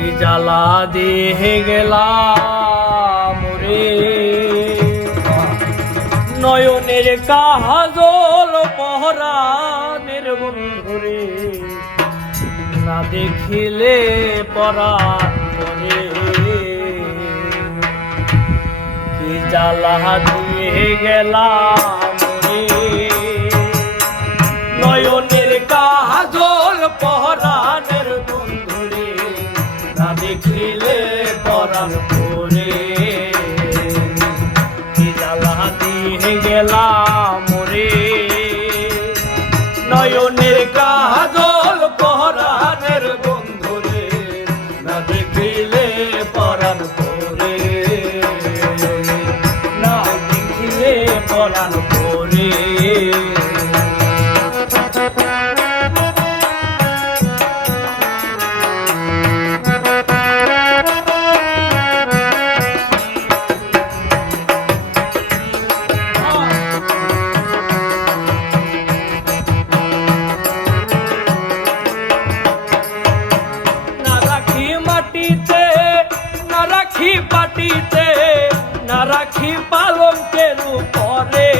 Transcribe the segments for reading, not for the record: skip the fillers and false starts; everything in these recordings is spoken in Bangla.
কি জ্বালা দিয়ে গেলাম রে, নয়নের কাজল পহরানের বন্ধুরে, না দেখিলে পরাণ করে। কি জ্বালা দিয়ে গেলাম রে, নয়নের কাজল পহরানের বন্ধুরে, না দেখিলে পরাণ করে। কি জ্বালা দিয়ে গেলাম রে, নয়নের কাজল পহরানের বন্ধুরে, না দেখিলে পরাণ করে, না দেখিলে পরাণ করে। না রাখি পাটিতে, না রাখি পালঙ্কের উপরে,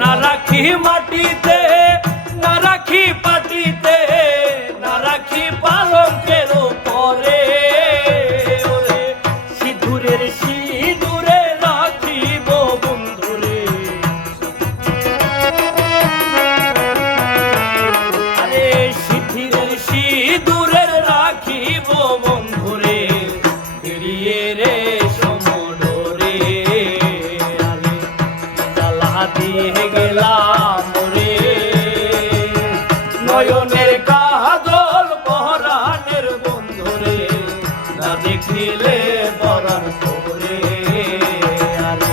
না রাখি মাটিতে, না রাখি পাটিতে, না রাখি পালঙ্কের উপরে। সিঁদুরের সিঁদুরে রাখিব বন্ধুরে, আরে সিঁদুরের সিঁদুরে রাখিব বন্ধুরে, ফিরিয়ে রে সমডোরে। আরে জ্বালা দিয়ে গেলাম রে, নয়নের কাজল পহরানের বন্ধুরে, না দেখিলে পরাণ করে। আরে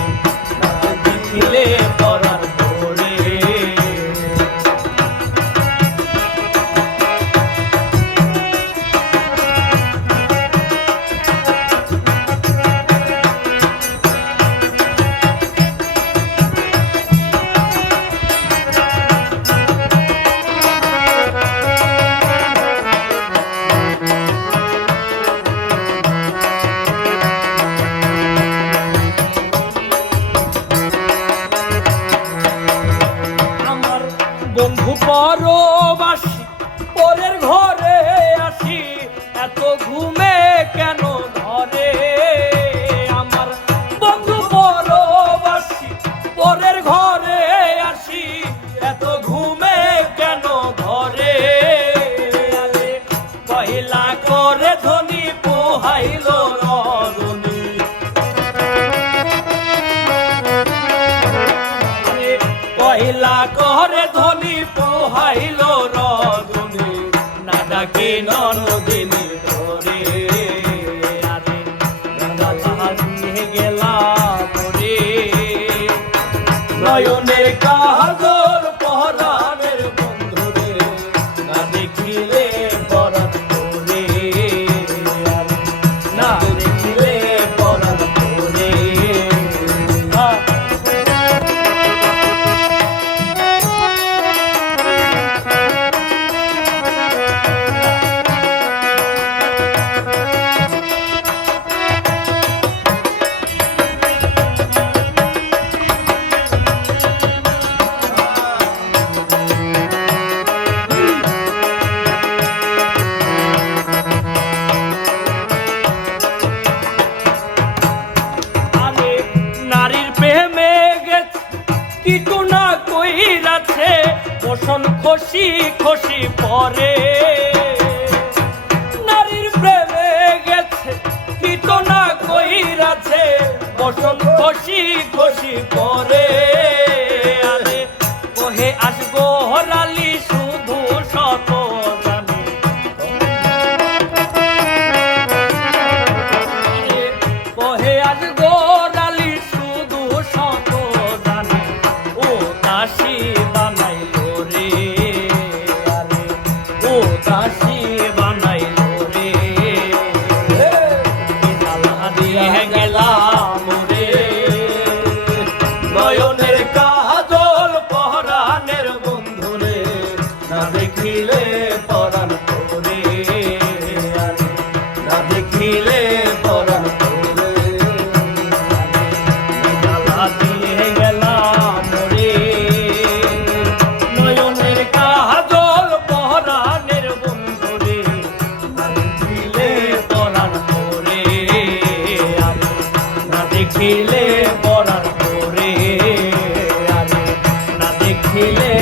না দেখিলে পরাণ করে। বন্ধু পরবাসী পরের ঘরে আসি, এত ঘুমে কেন ধরে। আমার বন্ধু পরবাসী পরের ঘরে আসি, এত ঘুমে কেন ধরে। পহিলা করে ধনী পোহাইল রজনী, পহিলা করে ধনী পোহাইল রজনী, না ডাকি ননদিনী ধরে। আরে জ্বালা দিয়ে গেলাম রে, নয়নের কাজল পহরানের বন্ধুরে, না দেখিলে পরাণ করে। আরে না দেখিলে পরাণ করে। কিছু না কইরাছে বসন খসি খসি পরে, নারীর প্রেমে গেছে কিছু না কইরাছে বসন খসি খসি পরে। আরে কহে আসবো হরালি শুধু শত জানি, কহে আসবো হরালি শুধু শত জানি, ও দাসী বানাইল রে। আরে ও দাসী বানাইল রে, জ্বালা দিয়ে গেলাম রে। ছিলে